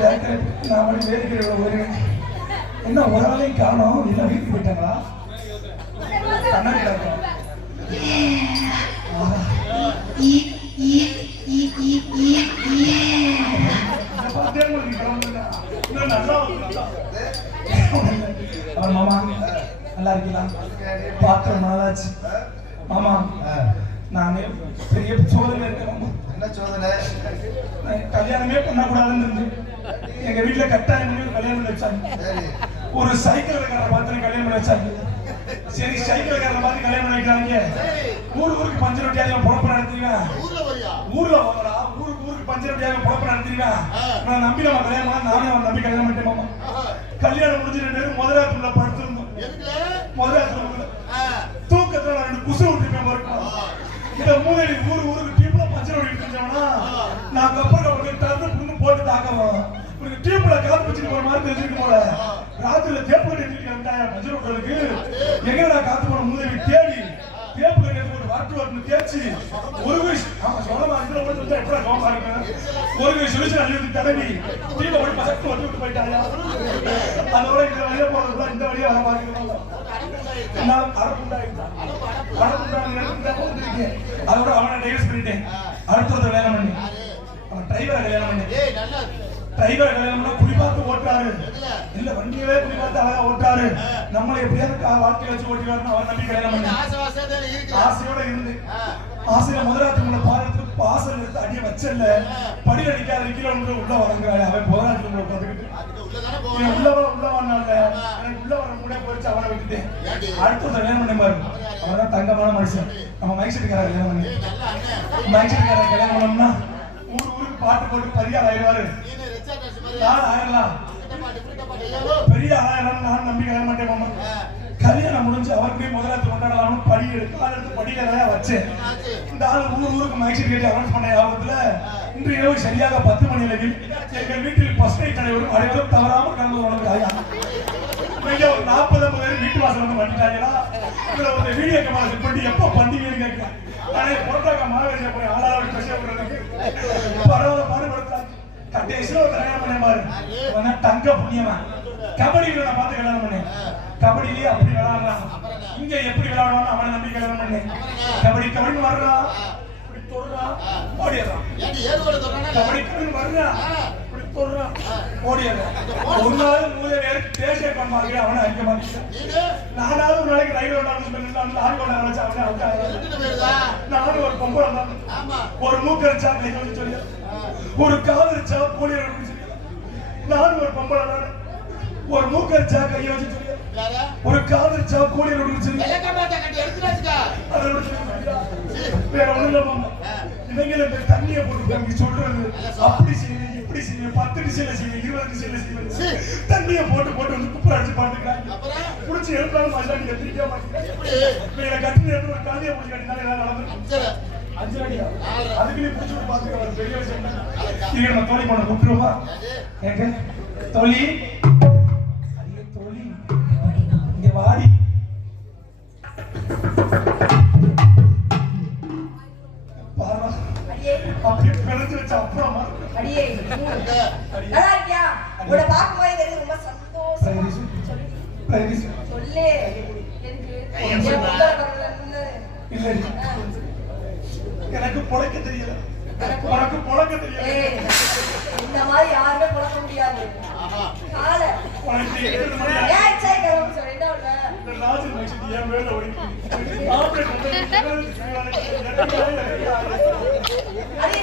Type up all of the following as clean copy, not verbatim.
நான் மணி வேலைக்கு ஒரு என்ன ஒரு ஆளையும் காணோம். இல்லை வீட்டுக்கு போயிட்டாங்களா? கண்ணாடி இருக்கும். மாமா நல்லா இருக்கீங்களா? பார்த்து நாளாச்சு மாமா. நான் பெரிய சோதனை இருக்கேன் மாமா. என்ன சோதனை? கல்யாணமே பண்ணக்கூடாதுன்னு இருந்து எங்க வீட்டுல கட்டாயம் கல்யாணம் பண்ணி வச்சாங்க. ஒரு சைக்கிள் பார்த்து கல்யாணம் பண்ணி வச்சாங்க. சரி சைக்கிள் பார்த்து கல்யாணம் பண்ணி வைக்கிறாங்க. ஊருக்கு பஞ்சு ரொட்டியாக பொழப்பு நடத்துவீங்க. ஊர்ல வாங்கடா ஊருக்கு பஞ்சு ரொட்டியாக பொழப்பு நடத்துவீங்க. நான் நம்பி நம்ம கல்யாணம் பண்ணா நானே அவன் நம்பி கல்யாணம் பண்ணிட்டேன் மாமா. கல்யாணம் முடிஞ்சு 2 பேரும் முதலாத்துல படுத்திருந்தோம். முதலாத்துல தூக்கத்துல நான் 2 குசு விட்டுருப்பேன் பாருங்க. இந்த மூதேவி ஊருக்கு டீப்ல பஞ்சு ரொட்டி எடுத்துச்சோம்னா நான் கப்பல் டர்ந்து புண்ணு போட்டு தாக்கவா உனக்கு டீப்ல காத்து வச்சுட்டு போற மாதிரி தெரிஞ்சுக்க போல. ராத்திரில தேப்பு கட்டி வந்தாயா பஞ்சு ரொட்டிகளுக்கு எங்கடா காத்து போன மூதேவி தேடி தேப்பு கட்டி ஒரு வரட்டு தேய்ச்சி ஒரு வயசு சொல்லமா இதுல வந்து எப்படா கோவமா இருக்கு. ஒரு வயசு சொல்லிச்சு அழுது தடவி டீல ஓடி பசக்கு விட்டு போயிட்டாயா. அதோட இந்த வழியா போறதுதான் இந்த வழியா வர பாக்குறாங்க. அதோட அவனை டைவர்ஸ் பண்ணிட்டேன். அடுத்தது கல்யாணம் பண்ணி அவன் டிரைவரை கல்யாணம் பண்ணி டிரைவர் கல்யாணம் பண்ணா குடிபாத்து ஓட்டாரு. இல்ல வண்டியவே குடிபாத்து அழகா ஓட்டாரு. நம்மளை எப்படியாவது வாழ்க்கையை வச்சு ஓட்டிவாருன்னு அவன் நம்பி கல்யாணம் பண்ணி ஆசையோட இருந்து ஆசையில முதலாத்துக்குள்ள பாரத்துக்கு பாசல் எடுத்து அடிய வச்சல படி அடிக்காத கீழே உள்ள வரங்கிறாள். அவன் முதலாத்துக்குள்ள பார்த்துக்கிட்டு உள்ளவனால எனக்கு உள்ள வர கூட போயிடுச்சு. அவனை விட்டுட்டேன். அடுத்த கல்யாணம் பண்ணி பாரு. அவன் தான் தங்கமான மனுஷன். நம்ம மைசெட்டுக்கார கல்யாணம் பண்ணி மைசெட்டுக்கார கல்யாணம் பண்ணோம்னா ஊருக்கு பாட்டு போட்டு பெரிய ஆயிடுவாரு. நான் ஆயிடலாம் பெரிய ஆயிரம் நான் நம்பி கல்யாணம் பண்ணிட்டேன் மாமா. கல்யாணம் முடிஞ்சு அவருக்கு முதலாத்து கொண்டாடலாம்னு படி எடுத்து படியில வச்சேன். இந்த ஆள் ஊருக்கு மைசெட் கேட்டு அனௌன்ஸ் பண்ண ஞாபகத்துல இன்று இரவு சரியாக 10 மணி அளவில் எங்கள் வீட்டில் ஃபர்ஸ்ட் நைட் அனைவரும் அனைவரும் தவறாம கலந்து உணவுக்காக 40-50 பேர் வீட்டு வாசல் வந்து வந்துட்டாங்களா. இதுல ஒரு வீடியோ கேமரா செட் பண்ணி எப்ப பண்டிகைன்னு கேட்கிறேன். நானே பொருட்டாக்க மாவேரியா போய் ஆளாவது பேசுறதுக்கு பரவாயில்ல பாடுபடுத்தாங்க. கடைசியில ஒரு கல்யாணம் பண்ண பாரு தங்க புண்ணியமா. கபடியில நான் பார்த்து கல்யாணம் பண்ணேன். கபடியிலேயே அப்படி விளையாடுறான். இங்க எப்படி விளையாடுவான்னு அவனை நம்பி கல்யாணம் பண்ணேன். கபடின்னு வர்றான் இப்படி தொடுறான் ஓடிடுறான். கபடின்னு வர்றான் இப்படி தொடுறான் ஓடிடுறான். ஒரு நாள் மூல நேரம் தேசிய பண்ணாங்க அவனை அடிக்க மாட்டேன். நானாவது ஒரு நாளைக்கு ரைடு வச்சு அவனை நானும் ஒரு பொம்பளை ஒரு மூக்கரிச்சா கை வச்சு சொல்லி ஒரு காதரிச்சா போலியர் நானும் ஒரு பொம்பளை ஒரு மூக்கரிச்சா கையை வச்சு சொல்லி ஒரு காதரிச்சா போலியர் வேற ஒண்ணு இவங்க தண்ணியை போட்டு சொல்றது அப்படி செய்யுது இப்படி செய்யுது 10 டிசைன்ல செய்யுது 20 டிசைன்ல செய்யுது தண்ணியை போட்டு வந்து குப்பை அடிச்சு பாத்துக்கிறாங்க. புடிச்சு எழுப்பாலும் மசாலி எத்திரிக்க மாட்டேங்க. கட்டி எடுத்து ஒரு காலியை பிடிச்சி கட்டினாலும் எல்லாம் நடந்து 5 அடியா அதுக்கு நீ பிடிச்சி பாத்துக்க ஒரு பெரிய விஷயம். இங்க நம்ம தோழி பண்ண கூப்பிட்டுருவா கேட்க தோழி தோழி இங்க வாடி அப்படியே பிறந்து வச்ச அப்புறமா அடியே நல்லா இருக்கியா? உன்னை பார்க்கும்போது எனக்கு ரொம்ப சந்தோஷம். சொல்லு எனக்கு பொழைக்க தெரியல. உனக்கு பொழைக்க தெரியல. இந்த மாதிரி யாருமே பொழைக்க முடியாது. கால உனக்கு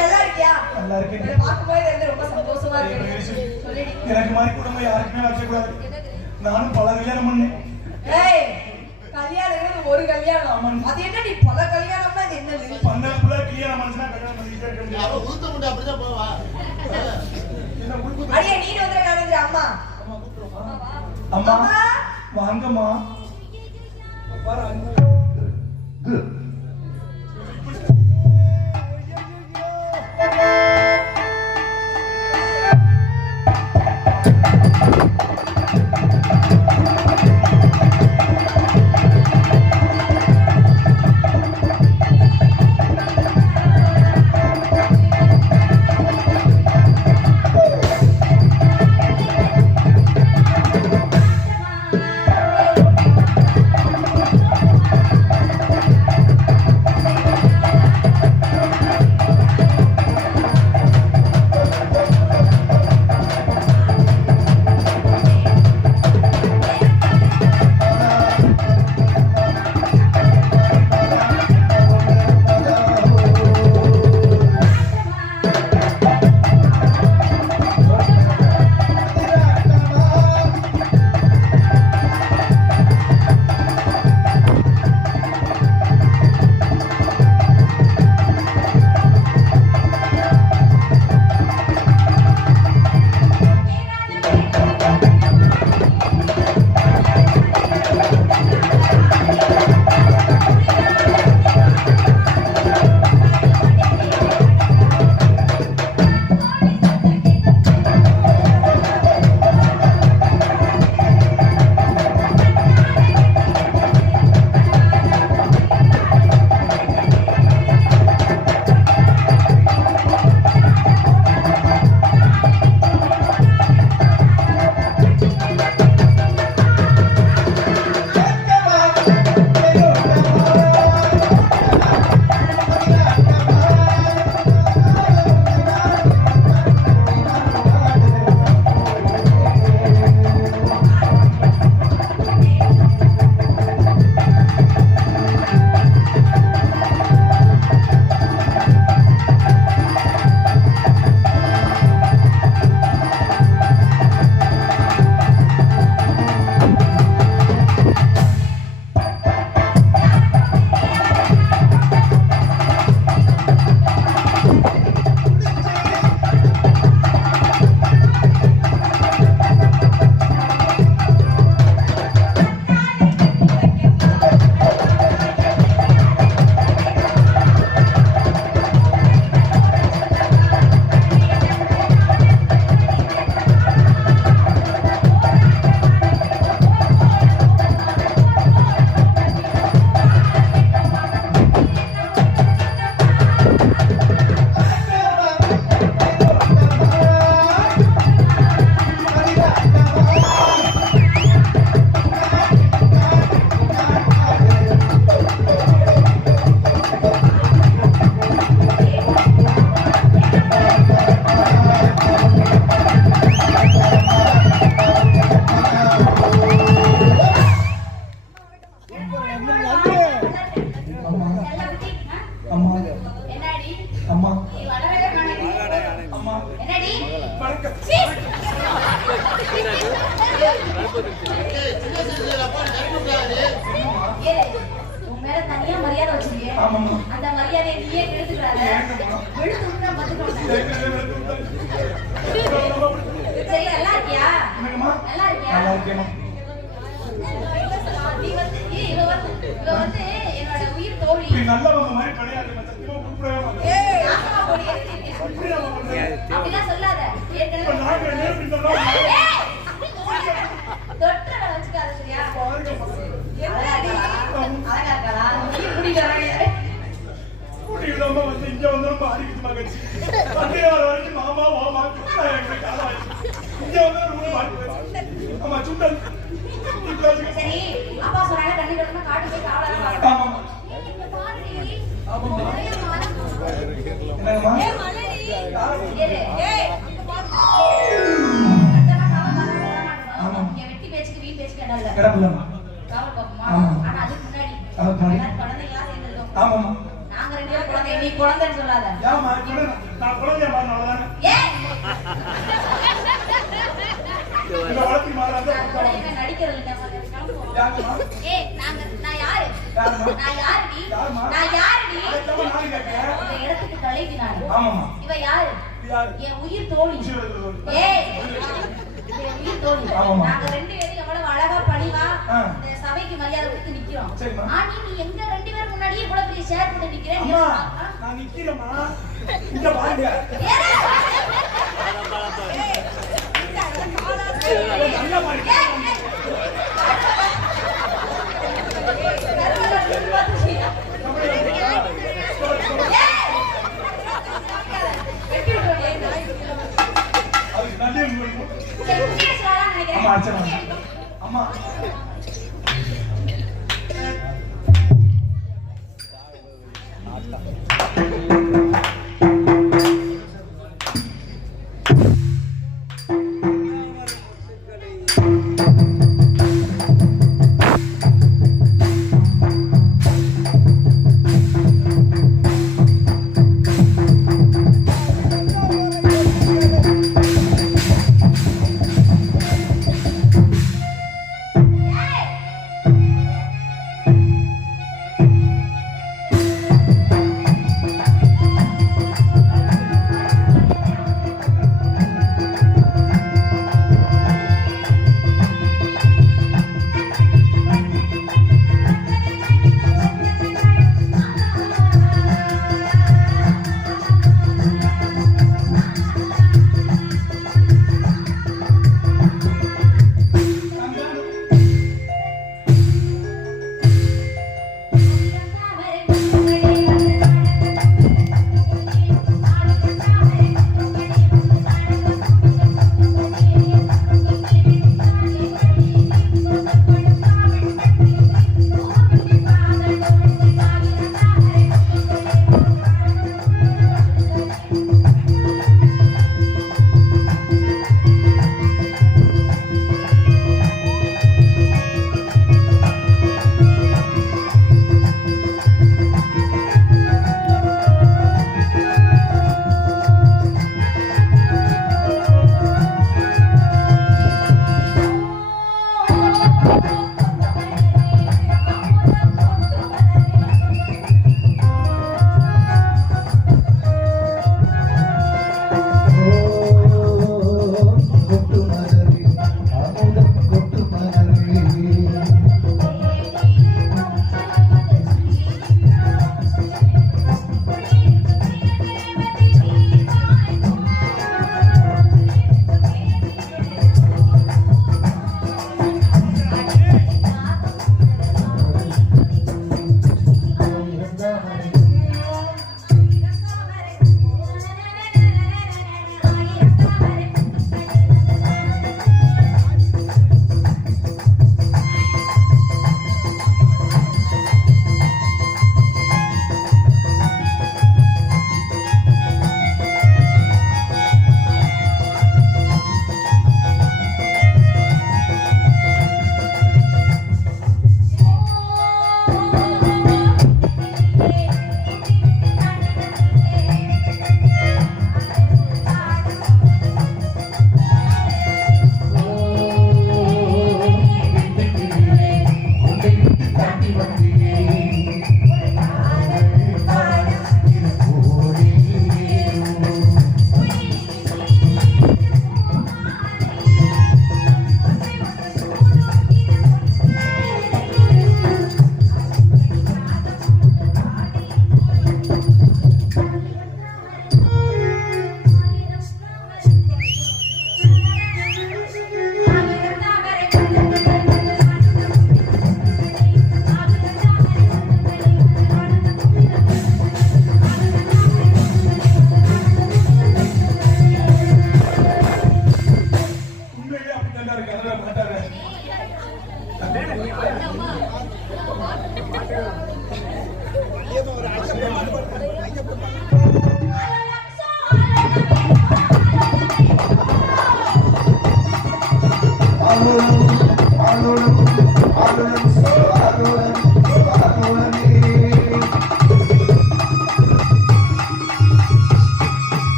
நல்லா இருக்கியா? நல்லா இருக்கேன். பார்க்கும்போது ரொம்ப சந்தோஷமா இருக்கு. எனக்கு மாதிரி குடும்பம் யாருக்குமே வச்சக்கூடாது. நானும் பல கல்யாணம் பண்ணேன். கல்யாணம் ஒரு கல்யாணம் அது என்ன நீ பல கல்யாணம்னா இது என்னது? 12 கல்யாணம் மனுஷனா கல்யாணம் பண்ணிட்டே இருக்க. அவ ஊத்த முண்டை அப்படிதான் போவா. அடியே நீ வந்து காணுங்க அம்மா. அம்மா வாங்கம்மா. பாரு சின்ன சிறுத்தையில போய் கருப்புட்டாரு. ஏய், உன் மேல தனியா மரியாதை வச்சிருக்கேன். ஆமாம்மா. அந்த மரியாதையை நீயே கெடுத்துக்கிறாத. வெளுத்து விட்டா பாத்துக்கோங்க. சரி, நல்லா இருக்கியா? என்னங்கம்மா? நல்லா இருக்கியா? நல்லா இருக்கேம்மா. நீ வந்து இவ வந்து என்னோட உயிர் தோழி. இப்படி நல்லவங்க மாதிரி கிடையாதும்மா. சத்தியமா கூப்பிடவே மாட்டேன். நாசமா போடி, எதுக்கு? எப்படியாம்மா பண்றீங்க? அப்படிலாம் சொல்லாத. இப்ப ஏற்கனவே நாங்க என்ன இப்படி சொன்னோம்? ஏய், தொட்டத வச்சுக்காத, சரியா? பாருங்கம்மா. அழகா இருக்காளா? உயிர் குடிக்கிறாங்க. கூட்டி விடாம வந்து இங்க வந்து ரொம்ப அடிக்குது மகச்சி. அன்னையார் வரைக்கும் மாமா மாமா கூப்பிட்டா எனக்கு காலம் ஆயிடுச்சு. இங்க வந்து ரொம்ப மாட்டி. ஆமா சுண்டல். இப்ப வச்சுக்க. சரி, அப்பா சொன்னாங்க தண்ணி கட்டணும், காட்டு போய் காவலா பாருங்க. ஆமாம்மா. இங்க பாருடி. ஆமாம்மா. ஒரே மலை. என்னங்கம்மா? ஏய், மலைடி. ஏறு. ஏய், இங்க பாரு. கட்டமா காவல் பாருங்க. ஆமாம். இங்க வெட்டி பேச்சுக்கு வீண் பேச்சுக்கு இடம் இல்ல. கிடப்பில்லம்மா. காவல் பாப்போமா? ஆமாம். ஆனா அதுக்கு முன்னாடி அதுக்கு முன்னாடி. எல்லாரும் குழந்தைங்களா சேர்ந்துருக்கோம். ஆமாம்மா. நாங்க ரெண்டு பேரும் குழந்தை, நீ குழந்தைன்னு சொல்லாத. ஏம்மா குழந்தை நான் குழந்தைய மாதிரி அவ்வளவுதானே. ஏய், இந்த வளர்த்தி மாறாத நான் குழந்தை நடிக்கிறது இல்ல. கிளம்புவோம். யாரும்மா? ஏய், நான் யாரு? யாரும்மா? நான் யாருடி? யாரும்மா? நான் யாருடி? அதுக்கப்புறம் நானும் கேட்கிறேன். இந்த இடத்துக்கு தலைவி நானு. ஆமாம்மா. இவ யாரு? இது யாரு? என் உயிர் தோழி. உசிர் எடுத்து சொல்லு. ஏய், இவ என் உயிர் தோழி. ஆமாம்மா. நாங்க ரெண்டு பேரும் எவ்வளவு அழகா பணிவா ஆ. இந்த சபைக்கு மரியாதை கொடுத்து நிக்கிறோம். சரிம்மா. நீ எங்க ரெண்டு பேரும் முன்னாடியே இவ்வளவு பெரிய ஷேர் போட்டு நிக்கிறேன். அம்மா நான் நிக்கிறேம்மா. இங்க பாருங்க. நல்லா பாருங்க. அதுக்கு நன்றி சொல்லணும். அம்மா அடிச்சேன். அம்மா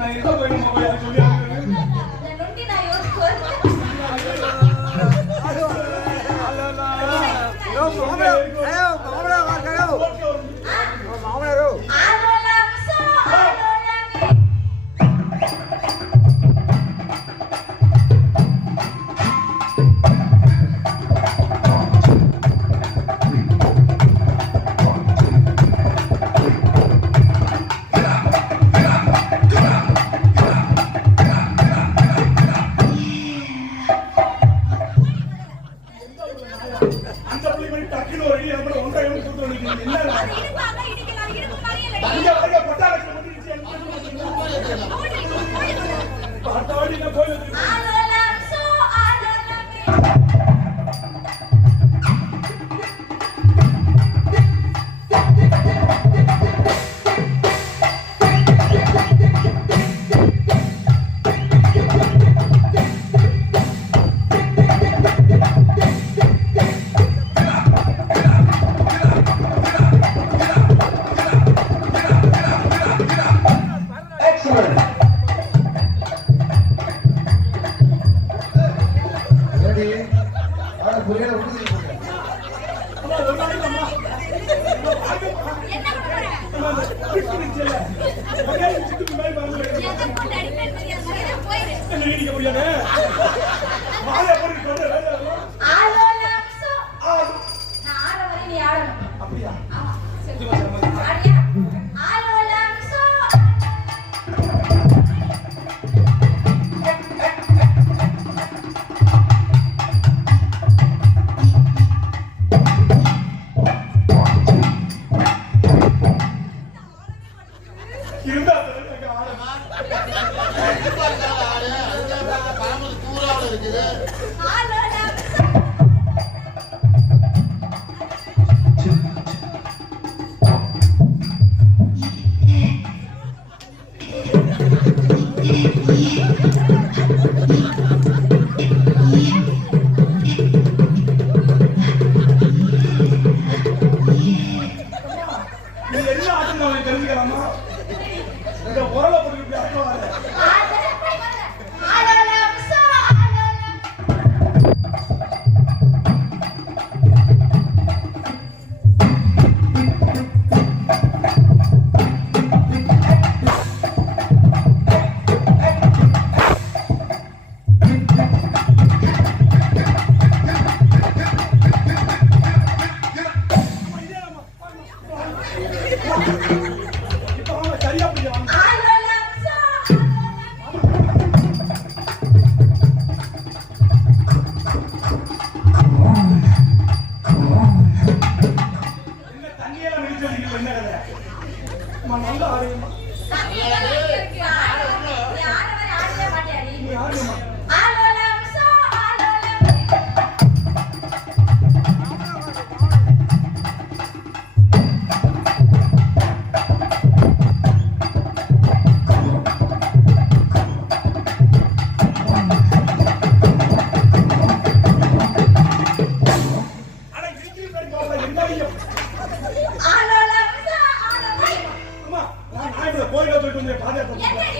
நான் இருக்க போயிடுமா போய் அதை சொல்லி நொண்டி நான் யோசிச்சு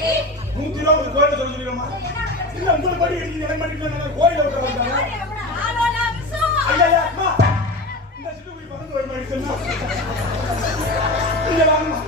ஏய், 120 கோயில சொல்லிருக்கோமா இல்ல உங்களுக்கு படி அடிக்குது எனக்கு மட்டும் கோயில விட்டு வந்தாங்க ஆலோலா விசோ. ஐயா அம்மா இந்த சிட்டுக்குருவி பறந்து வர மாதிரி சொன்னா இங்க வாங்கம்மா